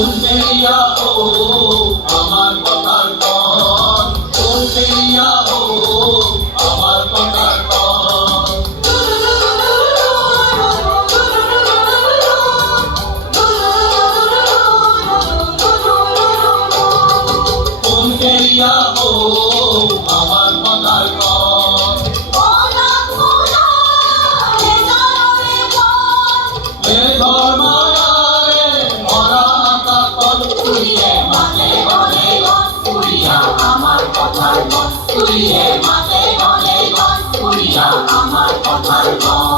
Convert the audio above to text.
শুনতেইয়া ও আমার কথার পর, শুনতেইয়া ও আমার কথার পর। শুনতেইয়া ও আমার কথার পর। এ ধর্মায় মরা কাকন পুড়িয়ে মাঝে গলে গন পুড়িয়া আমার কথার গন পুড়িয়ে মাঝে গলে গন পুড়িয়া আমার কথার গন।